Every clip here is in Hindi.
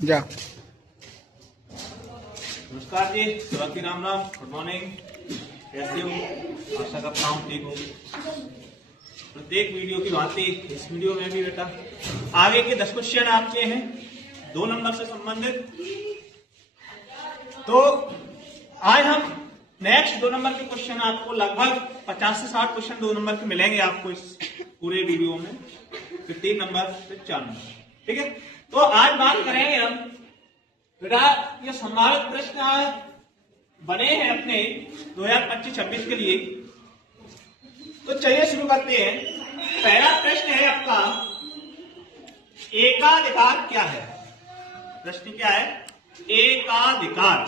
जा। नमस्कार जी, सबकी राम राम, गुड मॉर्निंग। कैसे हो? आशा करता हूँ ठीक हो। प्रत्येक वीडियो की भांति इस वीडियो में भी बेटा आगे के 10 क्वेश्चन आपके हैं 2 नंबर से संबंधित। तो आज हम नेक्स्ट 2 नंबर के क्वेश्चन आपको लगभग 50 से 60 क्वेश्चन 2 नंबर के मिलेंगे आपको इस पूरे वीडियो में। फिर 3 नंबर, फिर 4 नंबर, ठीक है। तो आज बात करेंगे हम बेटा ये संभावित प्रश्न बने हैं अपने 2025-26 के लिए। तो चलिए शुरू करते हैं। पहला प्रश्न है आपका, एकाधिकार क्या है? प्रश्न क्या है? एकाधिकार,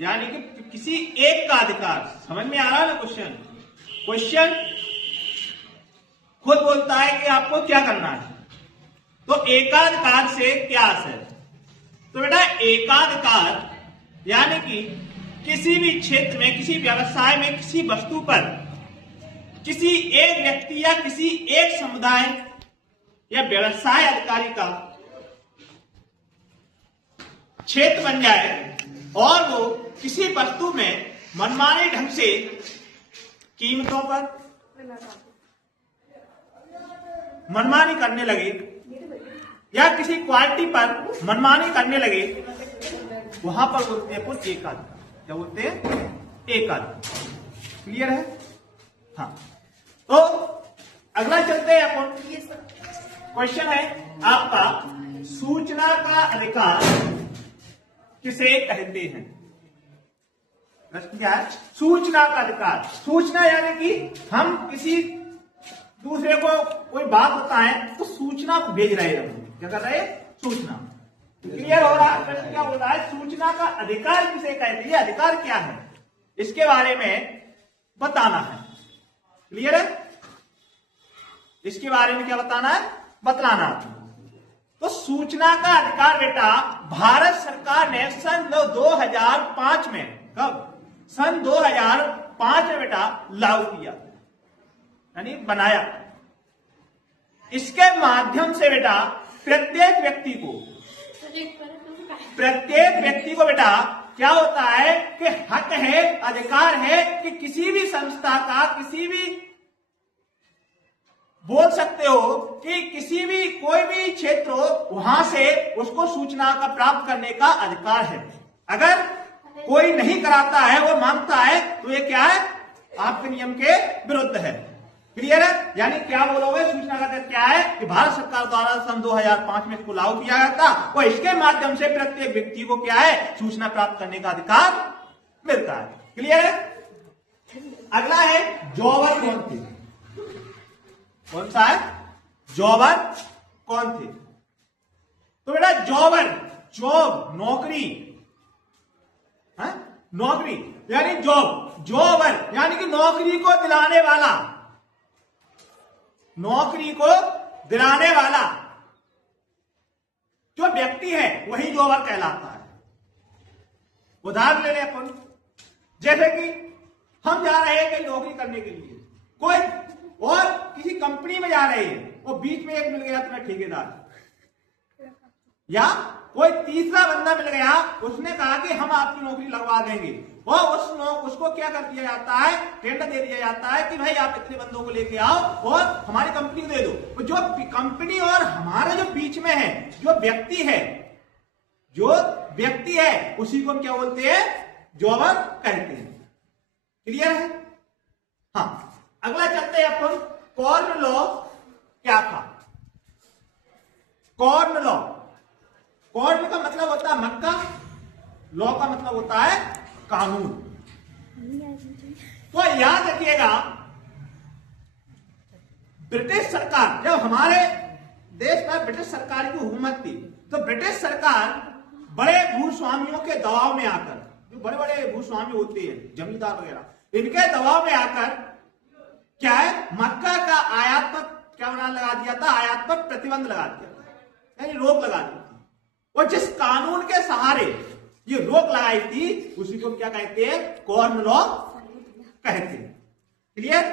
यानी कि किसी एक का अधिकार। समझ में आ रहा है ना क्वेश्चन? क्वेश्चन खुद बोलता है कि आपको क्या करना है। तो एकाधिकार से क्या असर? तो बेटा एकाधिकार यानी कि किसी भी क्षेत्र में, किसी व्यवसाय में, किसी वस्तु पर किसी एक व्यक्ति या किसी एक समुदाय या व्यवसाय अधिकारी का क्षेत्र बन जाए और वो किसी वस्तु में मनमाने ढंग से कीमतों पर मनमानी करने लगे या किसी क्वालिटी पर मनमानी करने लगे, वहां पर बोलते हैं अपन एकाधिकार। क्या बोलते हैं? एकाधिकार। क्लियर है? हाँ। तो अगला चलते हैं अपन। क्वेश्चन है आपका, सूचना का अधिकार किसे कहते हैं? प्रश्न क्या है? सूचना का अधिकार। सूचना यानी कि हम किसी दूसरे को कोई बात होता है तो सूचना भेज रहे हैं। क्या कर रहे हैं? सूचना। क्लियर हो रहा है? प्रश्न क्या बोल रहा है? सूचना का अधिकार किसे कहते हैं? अधिकार क्या है इसके बारे में बताना है। क्लियर है? इसके बारे में क्या बताना है? बतलाना है। तो सूचना का अधिकार बेटा भारत सरकार ने सन 2005 में, कब? सन 2005 में बेटा लागू किया, यानी बनाया। इसके माध्यम से बेटा प्रत्येक व्यक्ति को बेटा क्या होता है कि हक है, अधिकार है कि किसी भी संस्था का, किसी भी बोल सकते हो कि किसी भी कोई भी क्षेत्र हो वहां से उसको सूचना का प्राप्त करने का अधिकार है। अगर कोई नहीं कराता है, वो मांगता है, तो ये क्या है? आपके नियम के विरुद्ध है। क्लियर है? यानी क्या बोलोगे? सूचना का अधिकार क्या है कि भारत सरकार द्वारा सन 2005 में इसको लागू किया गया था और इसके माध्यम से प्रत्येक व्यक्ति को क्या है? सूचना प्राप्त करने का अधिकार मिलता है। क्लियर है? अगला है, जॉबर कौन थे? कौन सा है? जॉबर कौन थे? तो बेटा जॉबर, जॉब, नौकरी, नौकरी यानी जॉब, जॉबर यानी कि नौकरी को दिलाने वाला, नौकरी को दिलाने वाला जो व्यक्ति है वही जॉबर कहलाता है। उदाहरण ले लें अपन, जैसे कि हम जा रहे हैं कहीं नौकरी करने के लिए, कोई और किसी कंपनी में जा रहे हैं और बीच में एक मिल गया तुम्हें ठेकेदार, या कोई तीसरा बंदा मिल गया, उसने कहा कि हम आपकी नौकरी लगवा देंगे और उसको क्या कर दिया जाता है? टेंडर दे दिया जाता है कि भाई आप इतने बंदों को लेके आओ और हमारी कंपनी को दे दो। जो कंपनी और हमारा जो बीच में है, जो व्यक्ति है उसी को हम क्या बोलते हैं? जॉबर कहते हैं। क्लियर है? हाँ। अगला चलते हैं अपन, कॉर्न लॉ क्या था? कॉर्न लॉ, कॉर्न का मतलब होता है मक्का, लॉ का मतलब होता है कानून। तो याद रखिएगा, ब्रिटिश सरकार, जब हमारे देश में ब्रिटिश सरकार की हुकूमत थी, तो ब्रिटिश सरकार बड़े भूस्वामियों के दबाव में आकर, जो बड़े बड़े भूस्वामी होते हैं, जमींदार वगैरह, इनके दबाव में आकर क्या है? मक्का का आयात पर क्या लगा दिया था? आयात पर प्रतिबंध लगा दिया था, यानी रोक लगा दी थी। और जिस कानून के सहारे ये रोक लगाई थी उसी को क्या कहते हैं? कॉर्न लॉ कहते हैं। क्लियर?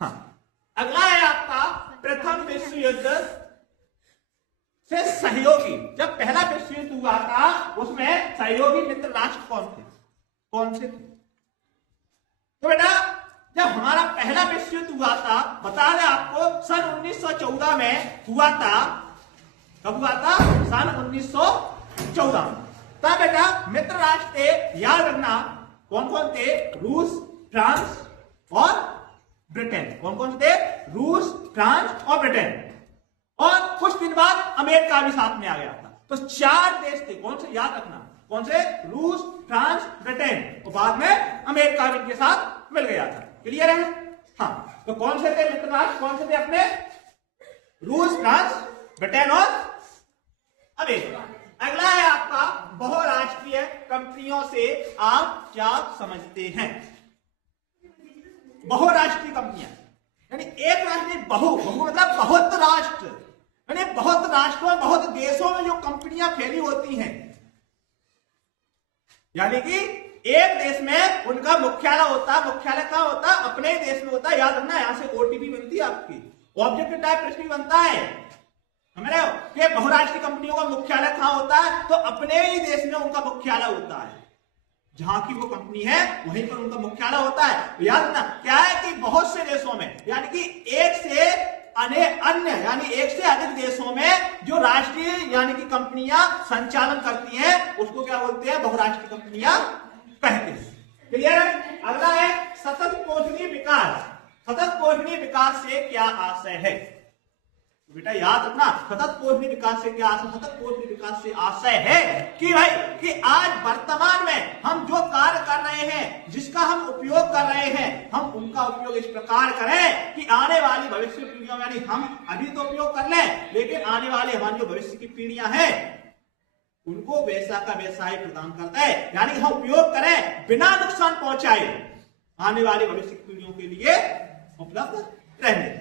हाँ। अगला है आपका, प्रथम विश्व युद्ध से सहयोगी, जब पहला विश्व युद्ध हुआ था उसमें सहयोगी मित्र राष्ट्र कौन से थे? तो बेटा जब हमारा पहला विश्व युद्ध हुआ था, बता दें आपको, सन 1914 में हुआ था। कब हुआ था? सन 1914 में। तब बेटा मित्र राष्ट्र थे, याद रखना, कौन कौन थे? रूस, फ्रांस और ब्रिटेन। कौन कौन थे? रूस, फ्रांस और ब्रिटेन। और कुछ दिन बाद अमेरिका भी साथ में आ गया था। तो 4 देश थे। कौन से? याद रखना, कौन से? रूस, फ्रांस, ब्रिटेन, और बाद में अमेरिका भी इनके साथ मिल गया था। क्लियर है? हाँ, तो कौन से थे मित्र राष्ट्र? कौन से थे अपने? रूस, फ्रांस, ब्रिटेन और अमेरिका। अगला है आपका बहुराष्ट्रीय कंपनियों से आप क्या समझते हैं? बहुराष्ट्रीय कंपनियां यानी एक राष्ट्र नहीं, बहु मतलब बहुत राष्ट्र, यानी बहुत राष्ट्रों, बहुत देशों में जो कंपनियां फैली होती हैं, यानी कि एक देश में उनका मुख्यालय होता है। मुख्यालय कहां होता है? अपने ही देश में होता है। याद रखना, यहां से ओटीपी बनती है आपकी, ऑब्जेक्टिव टाइप प्रश्न बनता है। समझ रहे हो कि बहुराष्ट्रीय कंपनियों का मुख्यालय कहां होता है? तो अपने ही देश में उनका मुख्यालय होता है। जहां की वो कंपनी है वहीं पर उनका मुख्यालय होता है। तो याद रखना, क्या है कि बहुत से देशों में, यानी कि एक से अन्य यानी एक से अधिक देशों में जो राष्ट्रीय यानी कि कंपनियां संचालन करती हैं, उसको क्या बोलते हैं? बहुराष्ट्रीय कंपनियां कहते हैं। क्लियर है? अगला है सतत पोषणीय विकास। सतत पोषणीय विकास से क्या आशय है? बेटा याद रखना, सतत पोषणीय विकास से क्या आशय? सतत पोषणीय विकास से आशय है कि भाई कि आज वर्तमान में हम जो कार्य कर रहे हैं, जिसका हम उपयोग कर रहे हैं, हम उनका उपयोग इस प्रकार करें कि आने वाली भविष्य पीढ़ियों, यानी हम अभी तो उपयोग कर लें, लेकिन आने वाले हमारी जो भविष्य की पीढ़ियां हैं उनको वैसा का वैसा ही प्रदान करता है। यानी हम उपयोग करें बिना नुकसान पहुंचाए, आने वाली भविष्य की पीढ़ियों के लिए उपलब्ध रहने।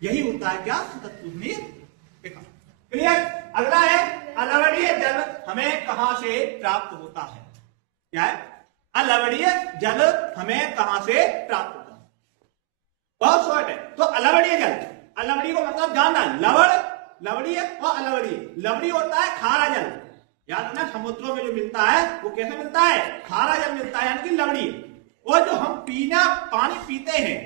यही होता है क्या? सतत पोषणीय विकास। क्लियर? अगला है अलवणीय जल हमें कहां से प्राप्त होता है? क्या है? अलवणीय जल हमें कहां से प्राप्त होता है? बहुत शॉर्ट है। तो अलवणीय जल, अलवणीय को मतलब जानना, लवण, लवणीय और अलवणीय। लवणीय होता है खारा जल। याद रखना, समुद्रों में जो मिलता है वो कैसे मिलता है? खारा जल मिलता है, यानी कि लवणीय। और जो हम पानी पीते हैं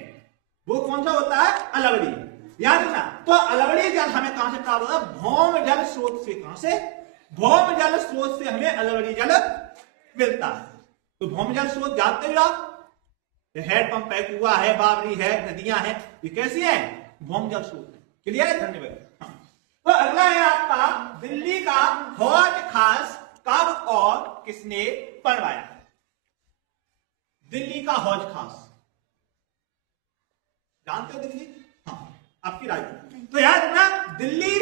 वो कौन सा होता है? अलवणीय। याद रखना, तो अलवणीय जल हमें कहां से प्राप्त होता है? भौम जल स्रोत से। कहां से? भौम जल स्रोत से हमें अलवणीय जल मिलता है। तो भौम जल स्रोत जानते हो आप? हैंडपंप है, कुआं है, बावरी है, नदियां हैं, ये कैसी है? भौम जल स्रोत। क्लियर है? धन्यवाद। तो अगला है आपका दिल्ली का हौज खास कब और किसने बनवाया? दिल्ली का हौज खास जानते हो? दिल्ली, हाँ, आपकी राय। तो याद रखना, दिल्ली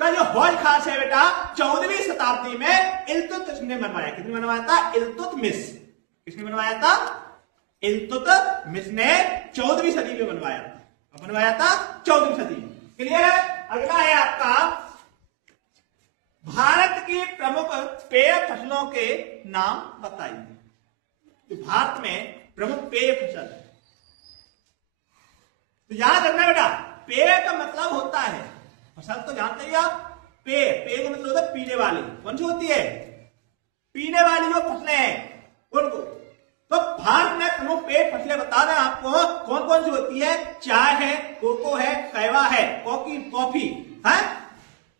का जो हौज खास है बेटा 14वीं शताब्दी में इल्तुतमिश ने बनवाया। किसने बनवाया था? इल्तुतमिश। किसने बनवाया था? इल्तुतमिश ने 14वीं सदी में बनवाया था। बनवाया था 14वीं सदी में। क्लियर है? अगला है आपका भारत की प्रमुख पेय फसलों के नाम बताइए। तो भारत में प्रमुख पेय फसल, तो याद रखना बेटा, पेय का मतलब होता है फसल, तो जानते ही आप। पेय, पेय का मतलब होता है पीने वाली। कौन सी होती है? पीने वाली जो फसलें हैं उनको। तो भारत में प्रमुख पेय फसलें बता दें आपको कौन कौन सी होती है? चाय है, कोको है, कहवा है, कॉफी है।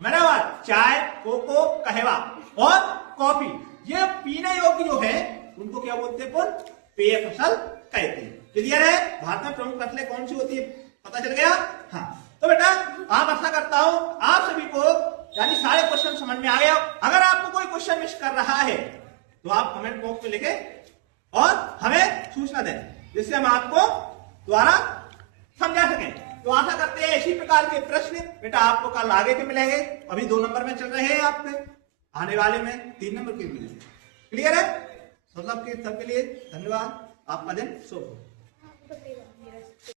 मेरा बात, चाय, कोको, कहवा और कॉफी, ये पीने योग्य जो है उनको क्या बोलते हैं? पेय फसल कहते हैं। क्लियर है? भारत में प्रमुख फसलें कौन सी होती है? पता चल गया? हाँ। तो बेटा आप आशा करता हूं आप सभी को यानी सारे क्वेश्चन समझ में आ गए। अगर आपको कोई क्वेश्चन मिस कर रहा है तो आप कमेंट बॉक्स में लिखें और हमें सूचना दें, जिससे हम आपको द्वारा समझा सकें। तो आशा करते हैं इसी प्रकार के प्रश्न बेटा आपको कल आगे के मिलेंगे। अभी 2 नंबर में चल रहे हैं आपके, आने वाले में 3 नंबर के मिलेंगे। क्लियर है? सबके लिए धन्यवाद। आपका दिन शुभ हो।